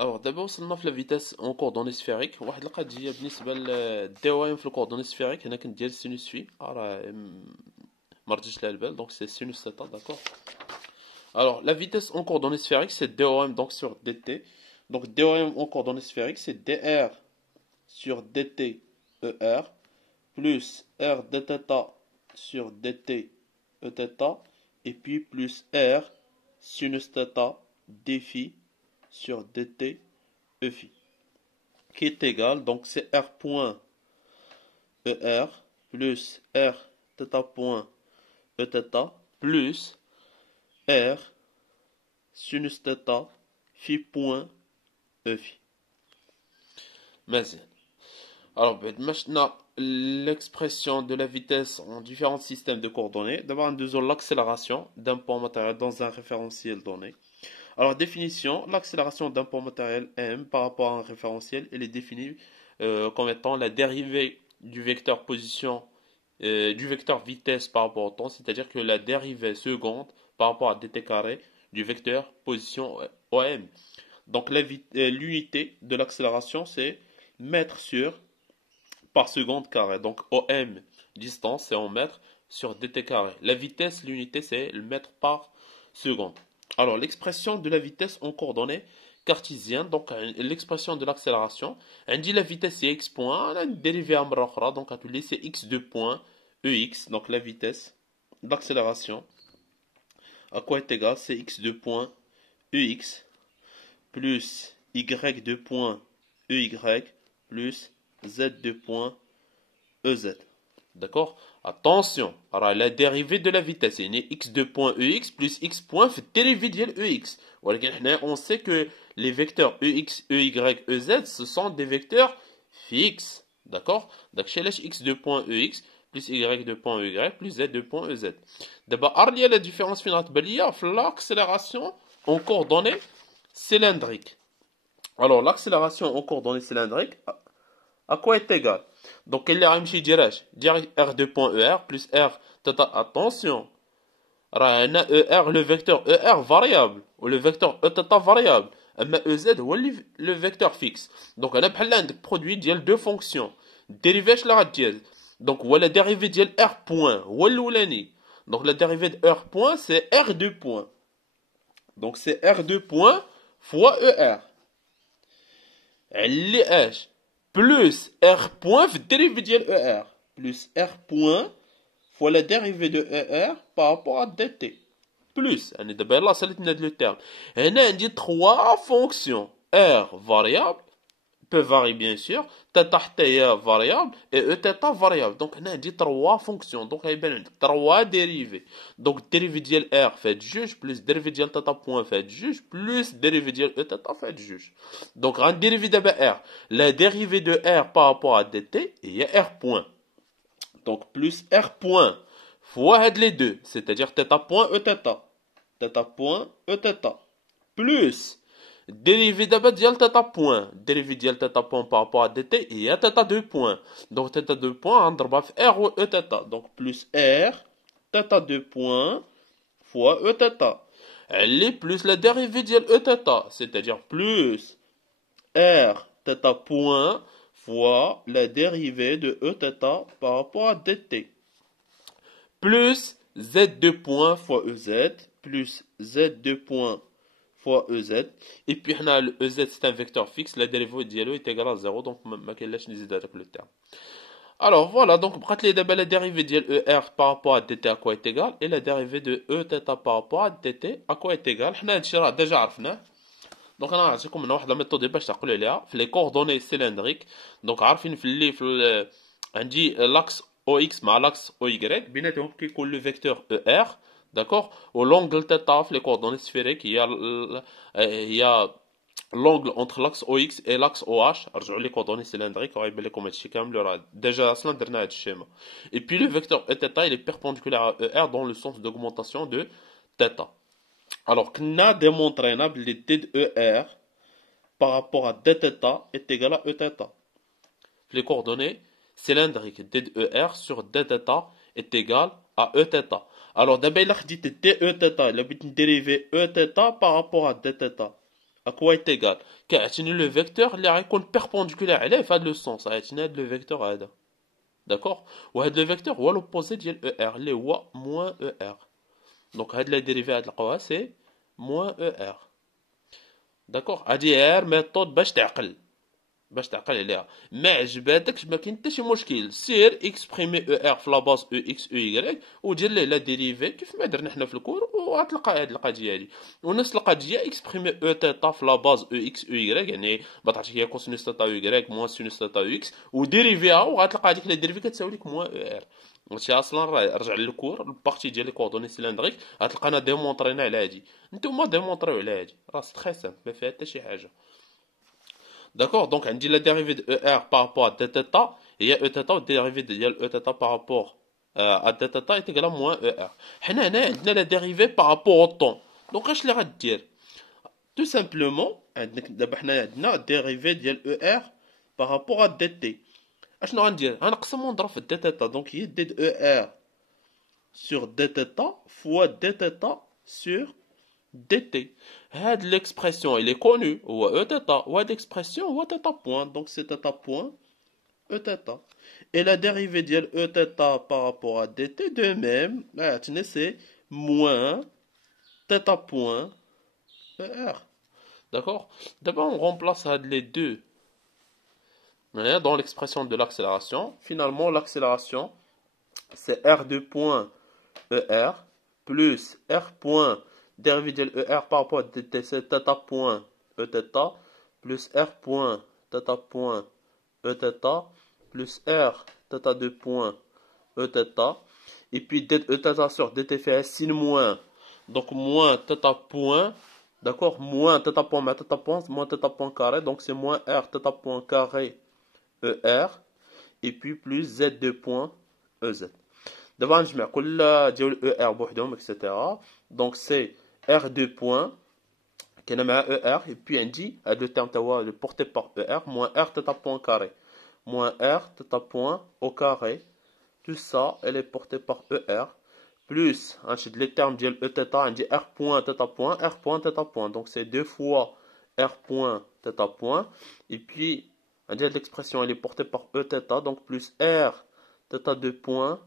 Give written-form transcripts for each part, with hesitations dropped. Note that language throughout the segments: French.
دابا وصلنا في لا فيتاس اون كوردوني سفيريك. واحد القضيه بالنسبه للدي او ام في الكوردوني سفيريك. هنا كندير السينوس في راه ما رجعش لها البال، دونك سي سينوس ثيتا. داكور. Alors, la vitesse en coordonnées sphériques, c'est DOM donc sur DT. Donc, DOM en coordonnées sphériques, c'est DR sur DT ER plus R d θ sur DT E θ et puis plus R sinus θ d phi sur DT E phi qui est égal, donc c'est R point ER plus R θ point E θ plus R sinus θ phi point E phi. مزيان. Alors, maintenant, l'expression de la vitesse en différents systèmes de coordonnées. D'abord, nous l'accélération d'un point matériel dans un référentiel donné. Alors, définition, l'accélération d'un point matériel m par rapport à un référentiel, elle est définie comme étant la dérivée du vecteur position, du vecteur vitesse par rapport au temps, c'est-à-dire que la dérivée seconde par rapport à dt carré du vecteur position OM. Donc, l'unité de l'accélération, c'est mètre sur par seconde carré. Donc OM, distance, c'est en mètres sur dt carré. La vitesse, l'unité, c'est le mètre par seconde. Alors, l'expression de la vitesse en coordonnées cartésiennes, donc l'expression de l'accélération, on dit la vitesse c'est x point, on a une dérivée à m'rakhra, donc c'est x2 point ex, donc la vitesse d'accélération, à quoi est égal, c'est x2 point ex plus y2 point ey plus z2 point ez. D'accord? Attention, alors la dérivée de la vitesse, c'est x2 point ex plus x point fait dérivée de ex. On sait que les vecteurs ex, ey, ez, ce sont des vecteurs fixes. D'accord? Donc, chez x2 point ex plus y2 point y plus z2 point ez. D'abord, il y a la différence finale de l'accélération en coordonnées cylindriques. Alors, l'accélération en coordonnées cylindriques, à quoi est égal? Donc, il y a un direct R2.ER plus R θ. Attention, le vecteur ER variable ou le vecteur Eθ variable. Mais EZ le vecteur fixe. Donc, on a un produit de deux fonctions. Dérivée de la dièse. Donc, la dérivée de R point. Donc, la dérivée de R point, c'est R2 point. Donc, c'est R2 point fois ER. Elle est H. Plus R point fait dérivée de ER. Plus R point fois la dérivée de ER par rapport à dt. Plus, on est d'abord là, c'est le terme. On a dit trois fonctions. R variable, peut varier bien sûr. θ variable et Eθ variable. Donc, on a dit trois fonctions. Donc, il y a trois dérivées. Donc, dérivée de R fait juge, plus dérivée de θ point fait juge, plus dérivée de Eθ fait juge. Donc, en dérivée de R, la dérivée de R par rapport à dt, il y a R point. Donc, plus R point fois les deux, c'est-à-dire θ point Eθ. θ point Eθ. Plus dérivée d'abord de θ point. Dérivée de θ point par rapport à dt, il y a θ2 point. Donc, θ2 point, on va faire R ou Eθ. Donc, plus R, θ2 point, fois Eθ. Elle est plus la dérivée de Eθ, c'est-à-dire plus R, θ point, fois la dérivée de Eθ par rapport à dt. Plus Z2 point fois EZ, plus Z2 point fois EZ. Et puis, le EZ, c'est un vecteur fixe. La dérivée de est égale à 0. Donc, je ne vais pas le terme. Alors, voilà. Donc, la dérivée de ER par rapport à dt à quoi est égal. Et la dérivée de Eθ par rapport à dt à quoi est égal. On a déjà vu. Donc, on a une méthode باش تقولوا لها في les coordonnées cylindriques. Donc, عارفين في اللي في عندي l'axe OX مع l'axe OY بيناتهم كيكون le vecteur ER. D'accord? Au l'angle θ في les coordonnées sphériques, il y a l'angle entre l'axe OX et l'axe OH. رجعوا les coordonnées cylindriques, غيبان لكم هادشي كامل راه déjà اصلا درنا هاد الشيما. Et puis le vecteur Eθ il est perpendiculaire à ER dans le sens d'augmentation de θ. Alors, qu'on a démontré que le d de ER par rapport à dθ est égal à Eθ. Les coordonnées cylindriques d de ER sur dθ est égal à Eθ. Alors, d'abord, il a dit dEθ, il a dérivé Eθ par rapport à dθ. À à quoi est égal كيعطيني le vecteur اللي غيكون perpendiculaire عليه في هذا le sens غيعطيني هذا le vecteur هذا d'accord وهذا le vecteur هو l'opposé ديال ER اللي هو moins ER donc هاد la dérivée غتلقاوها c'est moins ER d'accord هادي غير ميثود باش تعقل عليها ما عجباتكش ما كاين حتى شي مشكل سير اكسبريمي او ار في لا باز او اكس او واي ودير ليه لا ديريفي كيف ما درنا حنا في الكور وغتلقى هاد القضيه هادي ونفس القضيه اكسبريمي او تيتا في لا باز او اكس او واي يعني بتعطيك هي كوسينوس تيتا او واي موان سينوس تيتا او اكس وديريفيها وغتلقى هذيك لا ديريفي كتساوي لك موان او ار هادشي اصلا راه رجع للكور البارتي ديال لي كوردوني سيلندريك غتلقانا ديمونطرينا على هادي نتوما ديمونطريو على هادي راه سي تري سامبل ما فيها حتى شي حاجه D'accord, donc on dit la dérivée de ER par rapport à dθ, et E θ, la dérivée de E θ par rapport à dθ est égale à moins ER. On a la dérivée par rapport au temps. Donc, qu'est-ce que je vais dire? Tout simplement, on a la dérivée de ER par rapport à dt. Qu'est-ce qu'on va dire? On a un dθ, donc il y a dER sur dθ fois dθ sur dt. Cette l'expression, elle est connue, ou E θ, ou cette expression, ou θ point, donc c'est θ point, E θ. Et la dérivée de E θ par rapport à dt, de même, c'est moins θ point ER. D'accord? D'abord, on remplace les deux dans l'expression de l'accélération. Finalement, l'accélération, c'est R2 point ER plus R point dérivée de ER par rapport à dt, c'est θ point E θ plus R point θ point E θ plus R θ2 point E θ. Et puis E θ sur dt fait sin moins. Donc moins θ point. D'accord, moins θ point moins θ point moins θ point carré. Donc c'est moins R θ point carré ER. Et puis plus Z2 point EZ. Devant je mets ER بوحدهم etc. Donc c'est R2 point qui est ER et puis on dit le terme porté par ER moins R θ point carré moins R θ point au carré tout ça elle est portée par ER plus ensuite le terme de E θ on dit R point θ point R point θ point donc c'est deux fois R point θ point et puis on dit l'expression elle est portée par E θ donc plus R θ2 point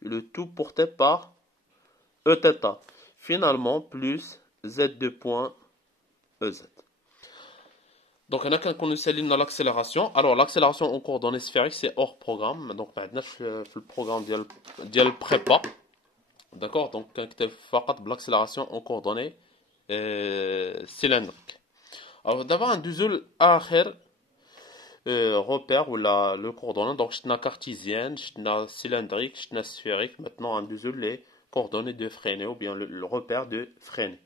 le tout porté par E θ. Finalement, plus Z2 point EZ. Donc, on a qu'un qu'on utilise dans l'accélération. Alors, l'accélération en coordonnées sphériques, c'est hors programme. Donc, maintenant, je fais le programme de prépa. D'accord? Donc, quand tu fais l'accélération en coordonnées cylindriques. Alors, d'abord, un deuxième repère ou le coordonnée. Donc, je suis cartésienne, je suis cylindrique, je suis sphérique. Maintenant, un deuxième les coordonnées de Freinet ou bien le repère de Freinet.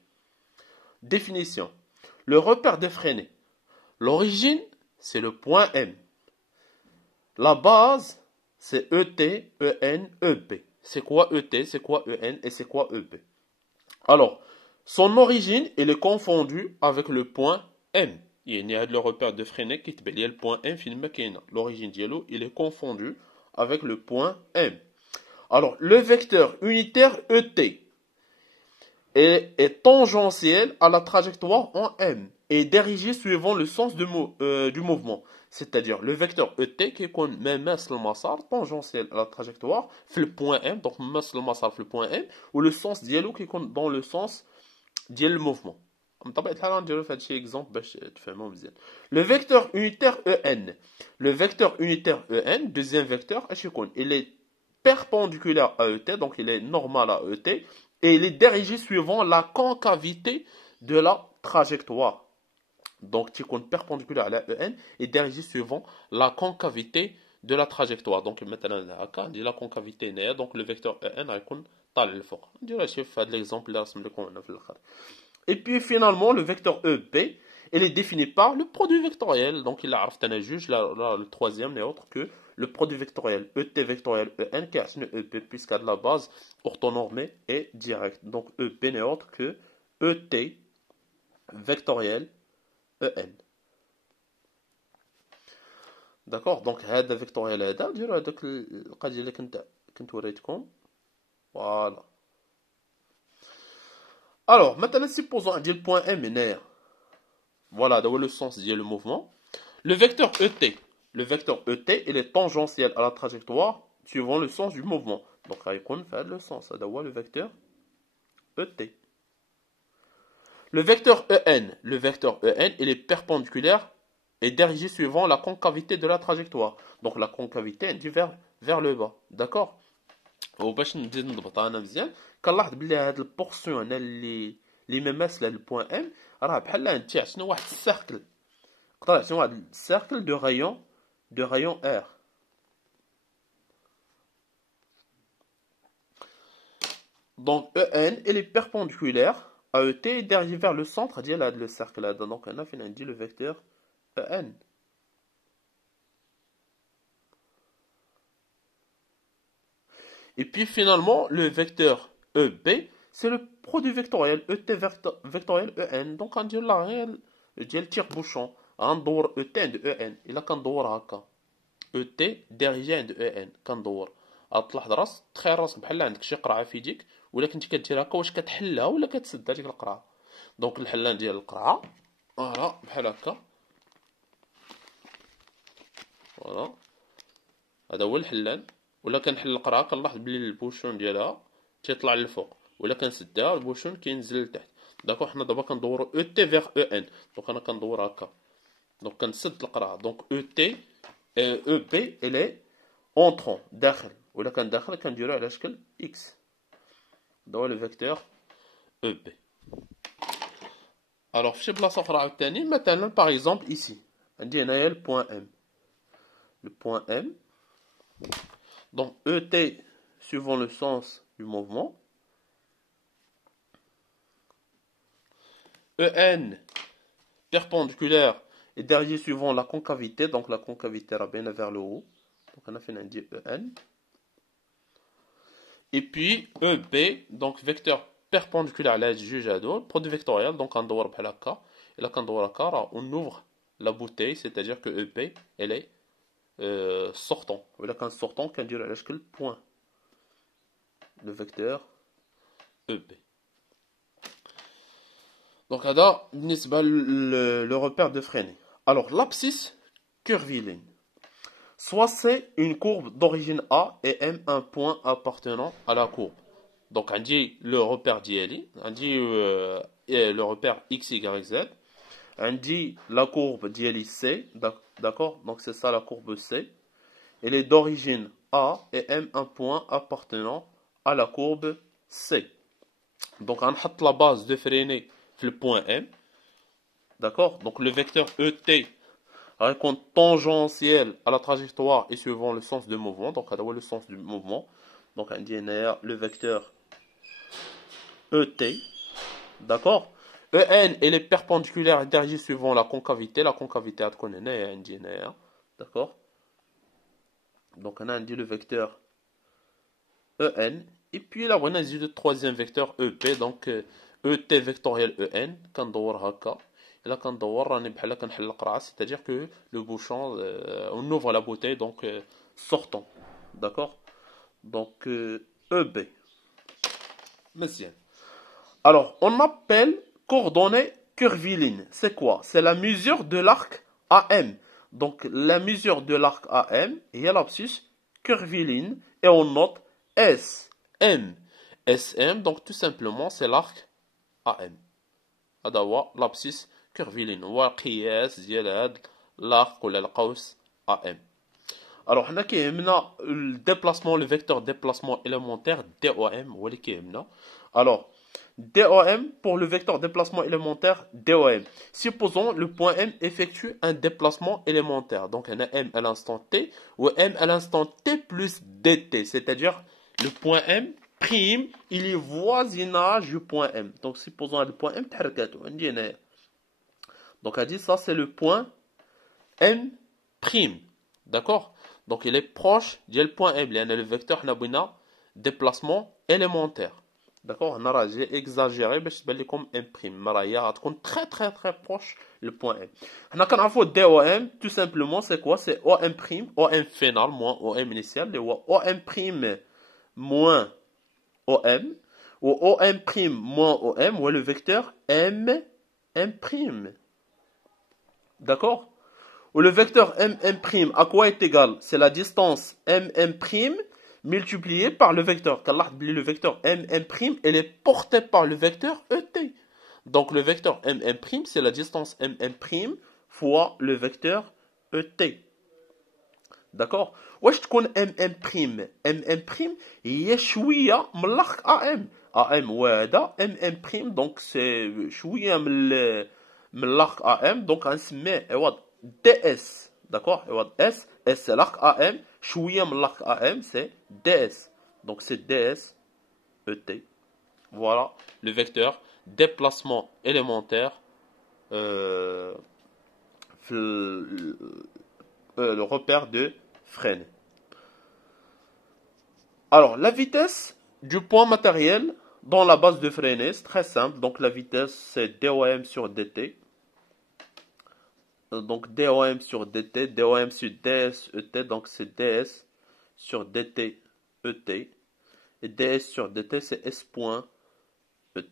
Définition. Le repère de Freinet. L'origine, c'est le point M. La base, c'est ET, EN, EP. C'est quoi ET, c'est quoi EN et c'est quoi EP? Alors, son origine, elle est confondue avec le point M. Il y a le repère de Freinet qui est le point M finalement. L'origine dialo, il est confondu avec le point M. Alors, le vecteur unitaire ET est tangentiel à la trajectoire en M et dirigé suivant le sens du mouvement. C'est-à-dire, le vecteur ET qui est même le massar tangentiel à la trajectoire, fait le point M, donc même le massar fait le point M, ou le sens dialo qui est dans le sens du mouvement. Le vecteur unitaire EN. Le vecteur unitaire EN, deuxième vecteur, il est perpendiculaire à ET, donc il est normal à ET, et il est dirigé suivant la concavité de la trajectoire. Donc, tu comptes perpendiculaire à la EN et dirigé suivant la concavité de la trajectoire. Donc, maintenant, on dit la concavité néa, donc le vecteur EN a un tal fort. On dirait chef de l'exemple là, et puis finalement, le vecteur EP, il est défini par le produit vectoriel. Donc, il a un juge, là, le troisième n'est autre que le produit vectoriel ET vectoriel EN qui a une EP puisqu'à la base orthonormée et directe. Donc EP n'est autre que ET vectoriel EN. D'accord? Donc هذا vectoriel هذا ديروا هذاك القضيه اللي كنت وريتكم. Voilà. Alors, maintenant supposons un point M هنايا. Voilà, dans le sens dit le mouvement. Le vecteur ET. Le vecteur ET, il est tangentiel à la trajectoire suivant le sens du mouvement. Donc, il fait le sens. Ça doit le vecteur ET. Le vecteur EN. Le vecteur EN, il est perpendiculaire et dirigé suivant la concavité de la trajectoire. Donc, la concavité est vers le bas. D'accord? وباش نزيد نضبطها انا مزيان كنلاحظ بلي هاد البورسيون اللي مماثله للبوان ام راه بحال نتاع شنو واحد السيركل نقدر شنو واحد السيركل دو رايون ار. Donc EN il est perpendiculaire à ET et dirigé vers le centre ديال هذا لو سيركل هذا. Donc هنا فين عندي لو فيكتور EN. Et puis finalement, le vecteur EB, c'est le produit vectoriel ET vectoriel EN. Donc on dit la réelle ديال tire-bouchon غندور ET عند EN إلا كندور هكا ET dirigé عند EN كندور غتلاحظ تخيل راسك بحال عندك شي قرعة في يديك ولا كنتي كدير هكا واش كتحلها ولا كتسدها ديك القرعة. دونك الحلان ديال القرعة فوالا بحال هكا فوالا هذا هو الحلان. ولا كنحل القرعه كنلاحظ بلي البوشون ديالها تيطلع للفوق ولا كنسدها البوشون كينزل لتحت. داكو حنا دابا كندورو او تي فيغ او ان. دونك انا كندور هكا دونك كنسد القرعه. دونك او تي او بي الي اونطرون داخل ولا كان داخل كنديرو على شكل اكس. دابا لو فيكتور او بي. الوغ فشي بلاصه اخرى عاوتاني مثلا باغ اكزومبل ايسي عندي هنايا البوان ام. Le point M. Donc ET suivant le sens du mouvement. EN perpendiculaire et dirigé suivant la concavité. Donc la concavité rabine vers le haut. Donc on a fait un dit EN. Et puis EB, donc vecteur perpendiculaire à la juge à dos, produit vectoriel. Donc on doit et là quand on ouvre la bouteille, c'est-à-dire que EP elle est sortant. ولا كان sortant كندير على شكل point le vecteur EB. Donc هذا بالنسبة le repère de Freinet. Alors l'abscisse curviligne. Soit c'est une courbe d'origine A et M un point appartenant à la courbe. Donc on dit le repère d'ILI, on dit le repère X, Y, Z. On dit la courbe d'ILC, d'accord? Donc c'est ça la courbe C. Elle est d'origine A et M un point appartenant à la courbe C. Donc on met la base de Freinet sur le point M. D'accord? Donc le vecteur ET raconte tangentiel à la trajectoire et suivant le sens du mouvement. Donc on a le sens du mouvement. Donc on dit le vecteur ET. D'accord? EN elle est perpendiculaire et dirigée suivant la concavité. La concavité, on connaît, d'accord? Donc on a dit le vecteur EN. Et puis là, on a dit le troisième vecteur EP. Donc ET vectoriel EN. كندور هكا. Et là, كندور راني بحال كنحل القرعة. C'est-à-dire que le bouchon, on ouvre la bouteille, donc sortant. D'accord? Donc EB. Monsieur. Alors, on appelle coordonnées curvilignes. C'est quoi? C'est la mesure de l'arc AM. Donc, la mesure de l'arc AM, il y a l'abscisse curviligne et on note SM. SM, donc tout simplement, c'est l'arc AM. هذا هو l'abscisse curviligne. هو القياس ديال هذا l'arc ولا القوس AM. Alors, حنا كيهمنا le déplacement, le vecteur déplacement élémentaire DOM هو اللي كيهمنا. Alors, DOM pour le vecteur déplacement élémentaire DOM. Supposons le point M effectue un déplacement élémentaire. Donc on a M à l'instant T ou M à l'instant T plus DT. C'est-à-dire le point M prime, il est voisinage du point M. Donc supposons le point M donc on dit ça c'est le point M prime. D'accord? Donc il est proche du point M. Il y a le vecteur déplacement élémentaire. D'accord, on a exagéré, mais c'est comme M'. Mais on très très très proche le point M. On a quand DOM, tout simplement, c'est quoi? C'est OM', OM final moins OM initial, et OM' moins OM, ou OM' moins OM, ou le vecteur M'. D'accord? Ou le vecteur mm' à quoi est égal? C'est la distance mm' multipliée par le vecteur. Car là, le vecteur mm', elle est portée par le vecteur et. Donc le vecteur mm', c'est la distance mm' fois le vecteur et. D'accord? واش تكون mm'؟ mm' هي شوية من اللاحق am. am هو هذا mm'، دونك سي شوية من اللاحق am، دونك غنسميه عوض ds. D'accord? عوض s سي لاحق am، شوية من اللاحق am c'est ds. Donc c'est ds et. Voilà le vecteur déplacement élémentaire le repère de Fresnel. Alors, la vitesse du point matériel dans la base de Fresnel, c'est très simple. Donc, la vitesse, c'est dOm sur dt. Donc, dOm sur dt, dOm sur ds et. Donc, c'est ds sur dt et. Et ds sur dt, c'est s point et.